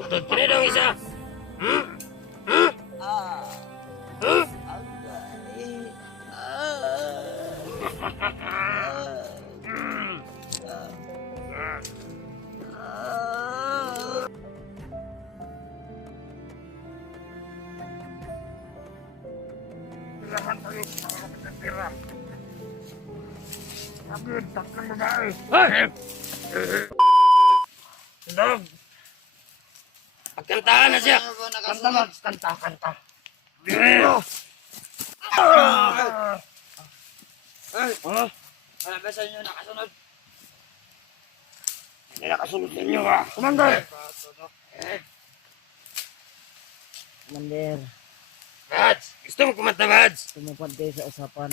Tutod ko na isa. Hmm? Hmm? Hmm? Kailangan tayo sa pera. Agad, tatlong babae. Ay! Dog! Pagkantahan na siya! Kanta, Mads! Kanta, kanta! Ay! Oh? Ano ba sa inyo nakasunod? Hindi nakasunod sa inyo, ha? Commander! Commander, Mads! Gusto mo kumanta, Mads? tumupad kayo sa usapan.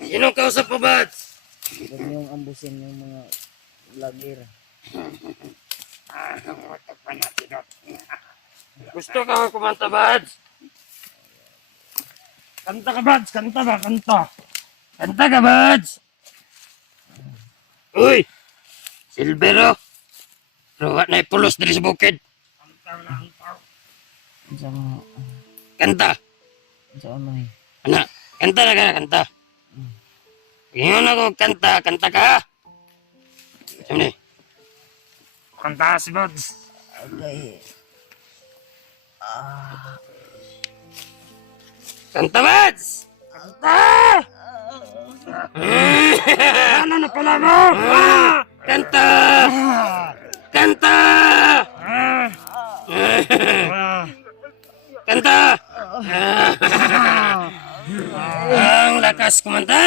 Sinong kausap mo, Mads? Huwag niyong ambusin yung mga vlogger. Gusto ka kumanta, Mads? Kanta ka, Mads! Kanta ba? Kanta! Kanta ka, Mads! Uy! Silvero! Ruwa na ipulos dali sa bukid. Kanta! Sa ano eh? Anak, kanta na ka, kanta. Ngayon ako kanta, kanta ka. Sino? Kanta si Mads. Okay. Kanta, Mads! Kanta! Ano na pala mo? Kanta! Kanta! Kanta! Ang lakas kumanta!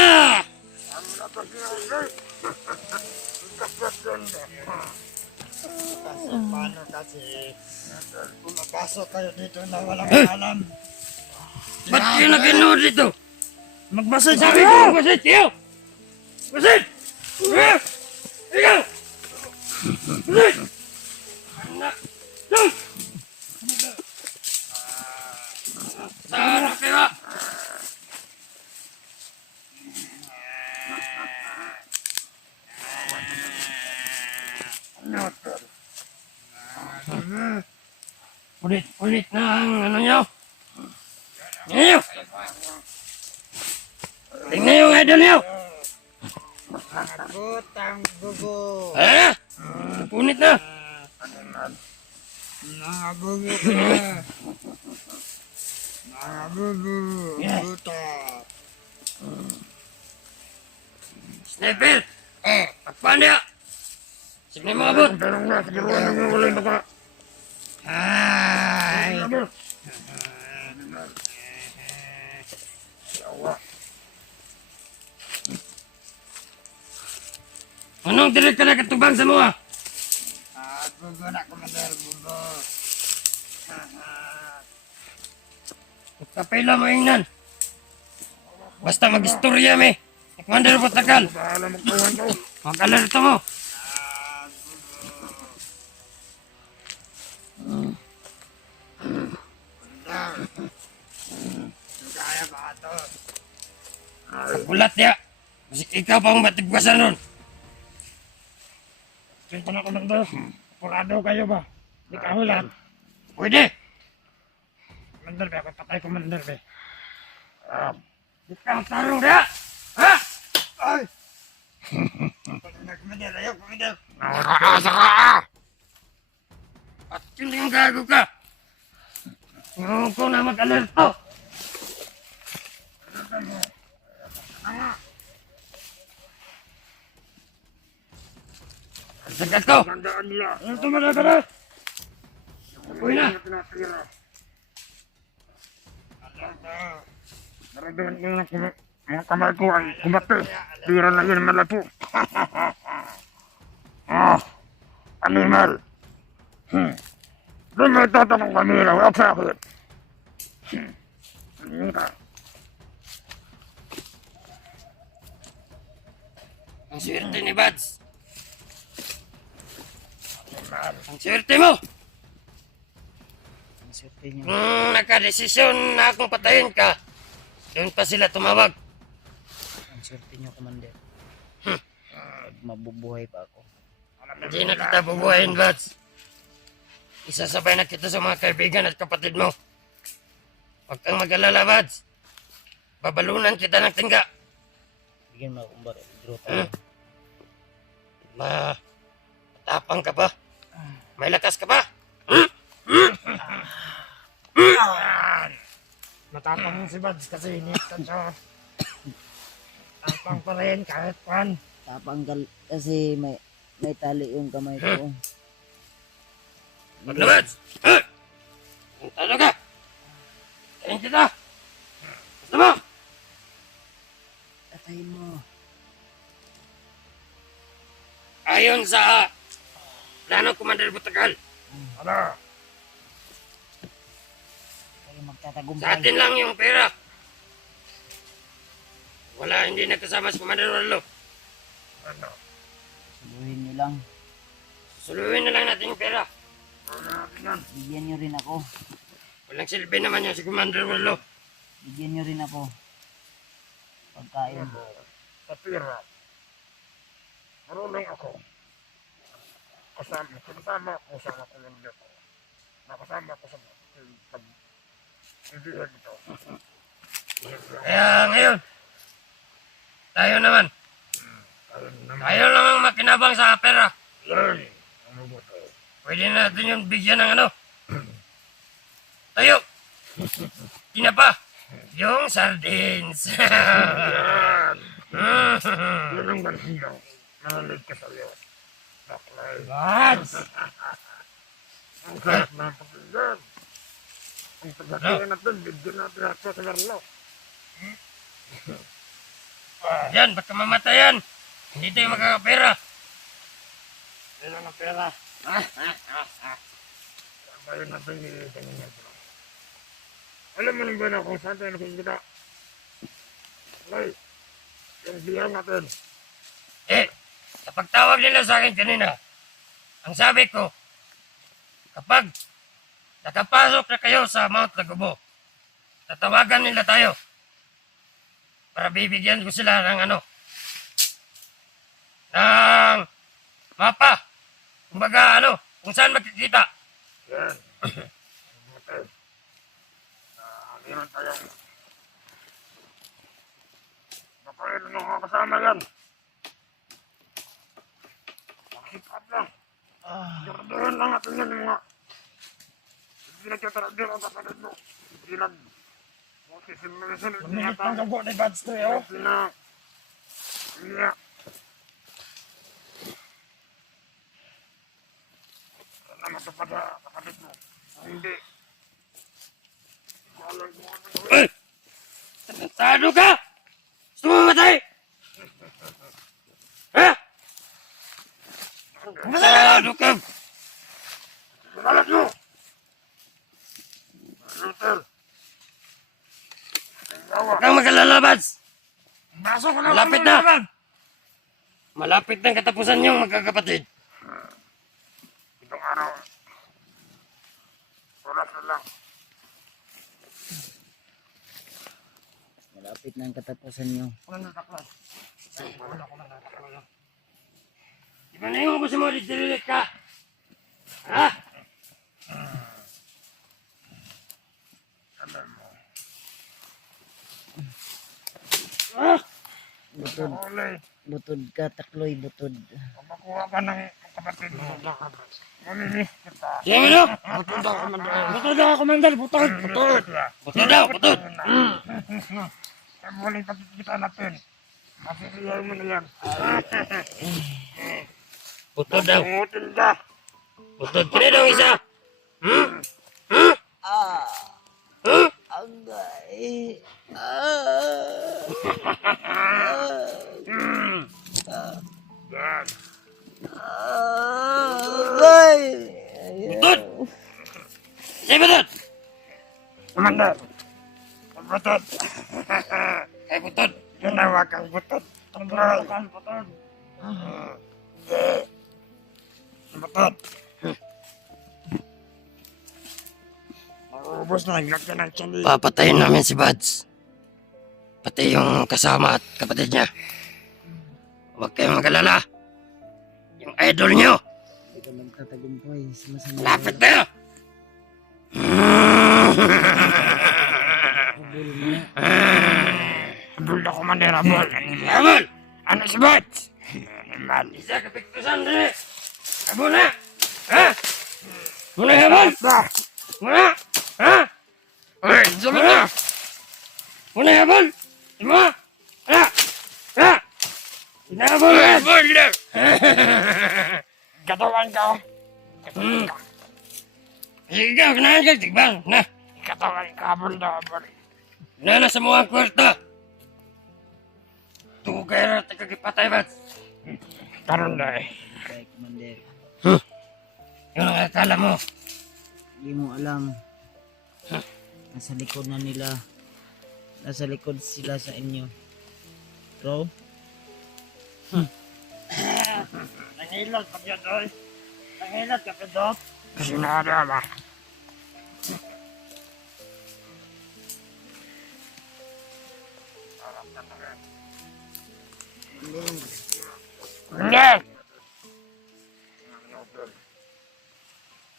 Paano kasi pumapasok kayo dito na walang alam. Ba't kayo nag-inood dito? Magbasid sabi ko! Magbasid kayo! Magbasid! Ikaw! Magbasid! Anak! Doon! Sana kayo! Ulit na ang ano nyo. Tingnan nyo. Tingnan yung idol nyo. Butang bubo. Ha? Punit na. Nangabubo ka na. Nangabubo. Buta. Sniper! Pakpan dia! Sige na mga bot! Ay. Anong direct ka na katubang sa mga? Bubo na Commander, bubo. Kapila mo ingnan. Basta mag-istorya me. Commander po takal. Mag-alerto mo. Kaya ba ito? Gulat niya. Kasi ikaw pa ang matigwasan nun. Kaya na Commander. Purado kayo ba? Di kami lahat. Pwede. Commander, be ako patay Commander, be. Di ka tarong niya. Ha? Ay! Commander, ayaw Commander. Nakakaasa ka! At hindi yung gago ka. Ngayon ko na mag-alerto. Sagat ko! Tandaan nila. Ano tumala ka na? Uy na! Naramdaman ko na mga kamay ko ay kumate. Tira na yun malapo. Animal. Doon may tatanong kanila. Huwag sa akin. Ano ka? Ang swerte ni Bads. Ang swerte mo! Ang swerte niyo. Nakadesisyon na akong patayin ka. Doon pa sila tumawag. Ang swerte niyo, Commander. Mabubuhay pa ako. Hindi na kita bubuhayin, Bads. Isasabay na kita sa mga kaibigan at kapatid mo. Huwag kang mag-alala, Bads. Babalunan kita ng tingga. Bigyan mo akong baril. Draw Hmm? tayo. Matapang ka ba? May lakas ka ba? Matapang si Bads kasi initan siya. Tapang pa rin kahit pan. Tapang kasi may tali yung kamay ko. Huwag na, Bads! Talo ka! Tayin kita! Gusto mo? Tatayin mo. Ayon sa plano, Commander Butagal, Ano? Kayo sa magtatagumpay. atin lang yung pera. Wala, hindi nakasama si Commander Orlo. Ano? Suluhin niyo lang. Suluhin na lang natin yung pera. Ano natin yan? Bigyan niyo rin ako. Walang silbi naman yan si Commander Orlo. Bigyan niyo rin ako. Pagkain. Sa pira. Marunong ako. Kasama ko sa mga kulunde ko. Nakasama ko sa mga pag-ibihan ito. Kaya ngayon, tayo naman. Tayo namang makinabang sa pera. Yan. Ang mabuto. Pwede natin yung bigyan ng ano. Tayo. Tinapa. Yung sardines. Yan. Yan ang bansiyaw. Nanalig ka sa iyo. Baklay. Bads! Ang sarap na ang pagkakas. Ang pagkakas natin, bigyan natin ako sa garlo. Yan, baka mamatayan. Hindi tayo makakapera. Yan ang pera. Bayan natin ni Tangingan. Alam mo lang ba na kung saan tayo nakikita? Lay, yung biyan natin. Sa pagtawag nila sa akin kanina, ang sabi ko, kapag nakapasok na kayo sa Mount Lagubo, tatawagan nila tayo para bibigyan ko sila ng ano, ng mapa. Kumbaga ano, kung saan magkikita. Yan. Okay. Meron tayong baka yun ang mga kasama yan. Makikat lang. Jardahan lang natin yan mga hindi nagkataradir ang kapatid mo. Hindi nag sisimilisunod niya Lumikit ng gabo ni Bads to Hindi na niya na matupad sa kapatid mo. Hindi. Alam ko ano gawin. Eh! Tarantado ka! Gusto mo mamatay? Ha? Tarantado ka! Malat mo! Luther! Huwag kang mag-alala, Bads. Pasok ko na! Malapit na! Malapit na ang katapusan niyong magkakapatid. Itong araw. Oras na lang. Malapit na ang katapusan niyo. Wala na taklas. Wala ko na taklas. Di ba na yung gusto mo dililit ka? Ha? Alam mo. Ah! Butod. Uli. Butod ka, takloy, butod. Kung makuha ka ng kapatid mo. Mamimis kita. Sige mo! Butod ako man doon. Butod ako, Commander, butod! Butod. Butod daw, butod! Kaya muling pagkikita natin. Masiriyaw mo na yan. Butod daw! Umutin ka. Butod! Kaya daw isa! Hmm? Hmm? Ah! Hmm? Agay! Yan. Agay! Butod! Sige, butod! Commander. Butod. Ay, butod! Ginawa kang butod. Tumbral. Butod. Butod. Ubus na naglagyan ng chili. Papatayin namin si Bads. Pati yung kasama at kapatid niya. Huwag kayong mag-alala. Yung idol niyo, Hindi ka magtatagumpay sa masamang lapit na! Habol mo na. Abol na, Commander, abol. Habol! Ano si Bots? Animal. Isa ka piktusan dali! Habol na! Ha? Muna habol! Muna! Ha? Uy, sabi na! Muna habol! Imo! Ha? Ha? Inahabol Uy, na! abol na! Katawan ka. Hmm. Sige ka, kanahan ka, tigbang, na. Katawan ka, abol na, abol. Na sa mga kwarta. Tugay na tagagipatay ba? Karon na eh. Kay Commander. Yun ang akala mo. Hindi mo alam. Nasa likod na nila. Nasa likod sila sa inyo. Bro? Nangilag pa dyan, oy. Nangilag ka pa, Dok. Kasi naada ba? Hindi!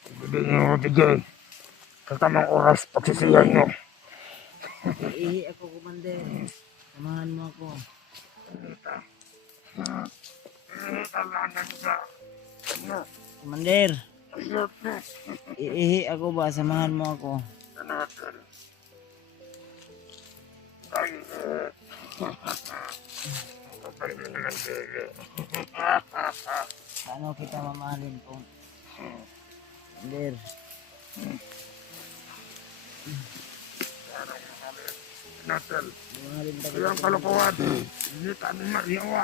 Ibigay niyo ako bigay. Katamang oras pagsisiyan niyo. Iihi ako, Commander. Samahan mo ako. Commander, iihi ako ba? Samahan mo ako. Paano kita mamahalin kung... Commander, Natal, mamahalin ba iyang kita? kalokohan. Hindi kami mariyawa.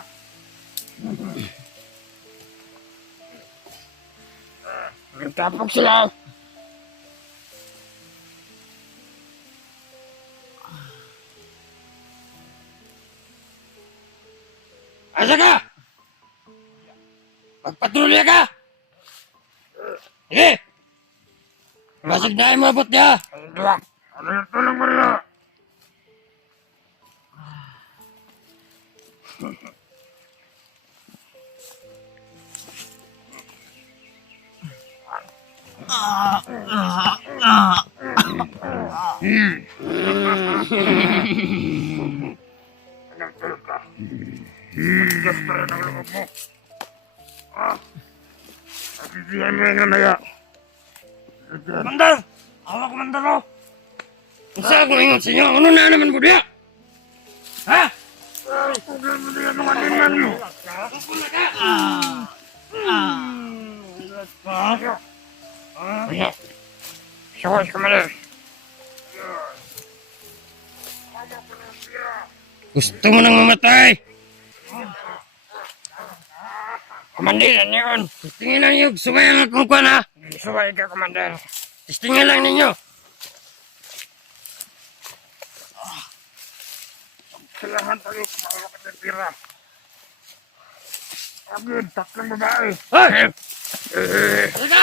Nagtapok sila. Asa ka? Magpatrolya ka? Sige! Basig na yung mabot niya. Dua, ano yung tulong mo nila? Anong tulong ka? Matigas pa rin ang loob mo. Nasisiyan mo yung namaya. Mandar! Awa ko, Mandar, oh! Isa ako ingon sa inyo. Ano na naman po diya? Ha? Pugyan mo na yan mga tingnan mo. Kaya, saway ka man eh. Gusto mo nang mamatay? Komandir, ano yun? Tingin lang yung sumayan akong kwan, ha? Saway ka, Komandir. Testingan lang ninyo. Kailangan tayo kumawa ka ng pira. Agad, tatlong babae. Hoy! Halika!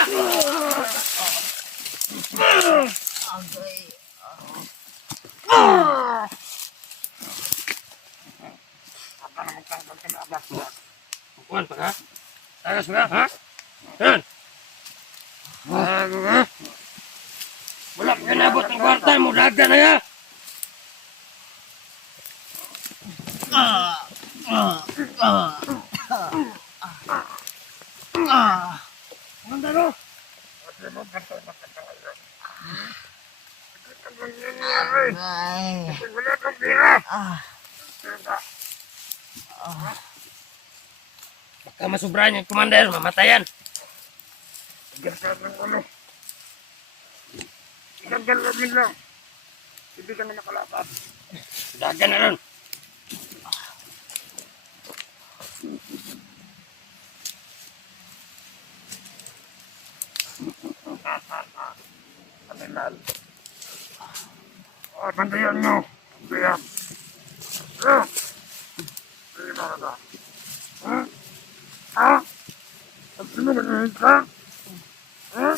Baka na magtanggal ka na abas mo. Kwan pa ka? Tagas pa ka, ha? Yan! Bago ka? Wala ka nabot ng kwarta mo, daga na ya! Mandaro! Kasi mo, bato na ka tayo. Hindi ka nangyayari. Ay. Kasi wala kang pira. Pira. Baka masubrahan yung commander, mamatayan. Ganda ng ulo. Gagalamin lang. Hindi ka na makalaban. Daga na ron. Animal. Bantayan nyo. Biyak. Hindi mo ka. Ha? Ha? At sino ganyan ka? Ha?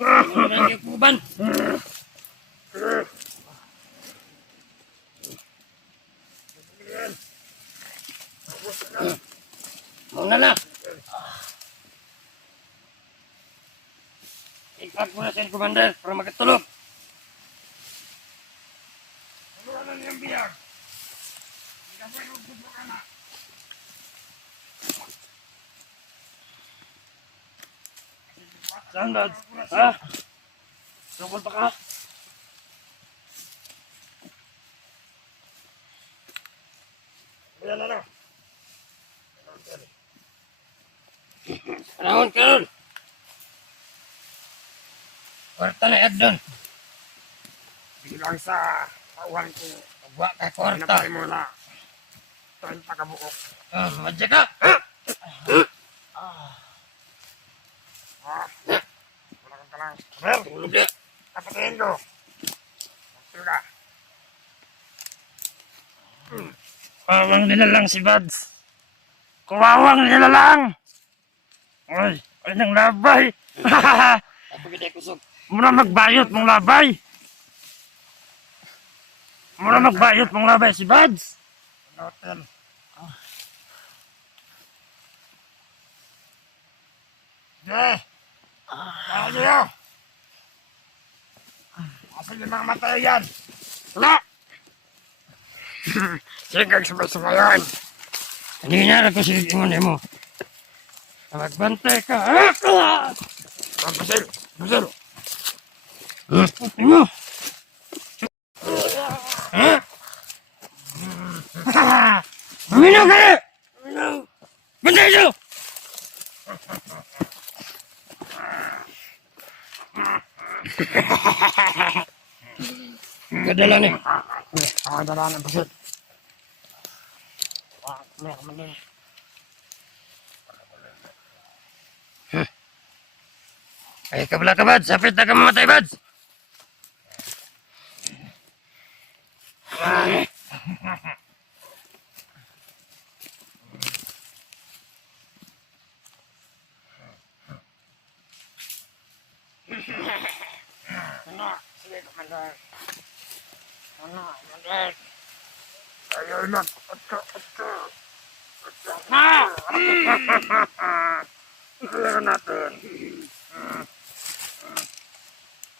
Ano lang yung kuban? Mauna na. Ikat mo na siya, Commander, para makatulog. Ano na niyang biyag? Hindi ka pwede magpupro ka na. Saan, Bads? Ha? Tungkol pa ka? Ayan na. Panahon ka nun. Kwarta na Ed doon. Bilang sa tauhan ko, Pagwa ka kwarta. pinapay mo na 30 kabuok. Madya ka. Ha? Wala kang talang. Saber, Tulog na. kapatayin ko. Magsil ka. Kawawang nilalang si Bads. Kawawang nilalang. Ay, ay nang labay. Muna magbayot mong labay. Muna magbayot mong labay si Bads. Hotel. Sige. Kaya niyo. Asa yung mga matay yan? Wala. Sige, sabay-sabay yan. Kanina na ko siningon mo. Magbantay ka. Basil, Basil. Mo. Uminaw ka na! Bantay ito! Kadala ni. Ako dala ng Basil. May kamalin. Ay, kabla ka, Bads. Sapit na ka mamatay, Bads. Ano? Sige, Commander. Ano, Commander? Ayaw na. Atso. Na! Kailangan natin.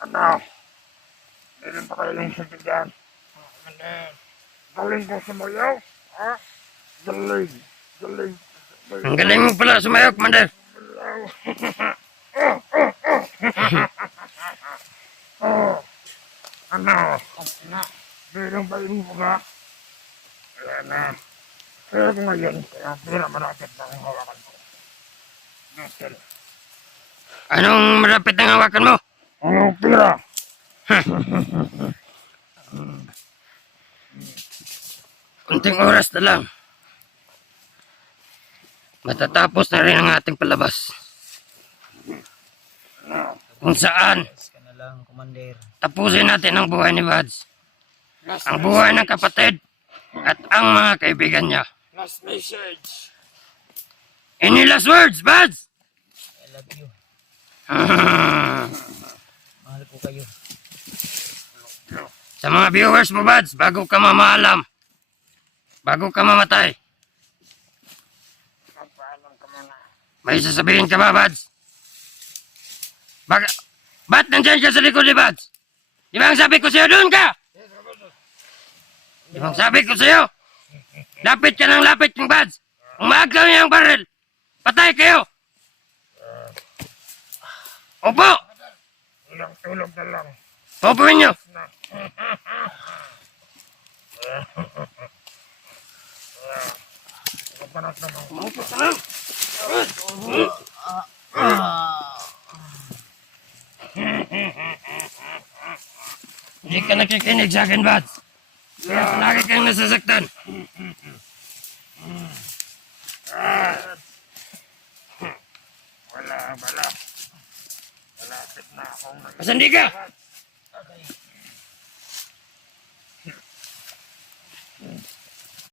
Ano? Meron pa kayo yung sabi dyan. Commander. Galing ko sumayaw. Ha? Galing. Ang galing mo pala sumayo, Commander. Oh. Ano? Meron ba yung mga? Ayan na. Kaya ko ngayon, kaya pira malapit na ang hawakan ko. Natin. Anong malapit ang hawakan mo? Anong pira? Kunting oras na lang. Matatapos na rin ang ating palabas. Kung saan, Yes ka na lang, Commander. tapusin natin ang buhay ni Bads. Ang buhay ng kapatid at ang mga kaibigan niya. Last message. Any last words, Bads? I love you. Mahal ko kayo. Sa mga viewers mo, Bads, bago ka mamaalam, bago ka mamatay, Magpaalam ka muna. may sasabihin ka ba, Bads? Ba't nandyan ka sa likod ni Bads? Di ba ang sabi ko sa'yo, doon ka? Di ba ang sabi ko sa'yo? Lapit ka ng lapit ng Bads. Kung maaglaw niya ang baril, patay kayo. Opo! Tulog na lang. Opuin niyo. Kapanat naman. Maupo ka lang. Hindi ka nakikinig sa akin, Bads. Kaya palagi kang nasasaktan. Wala. Malapit na akong Masandi ka! Okay.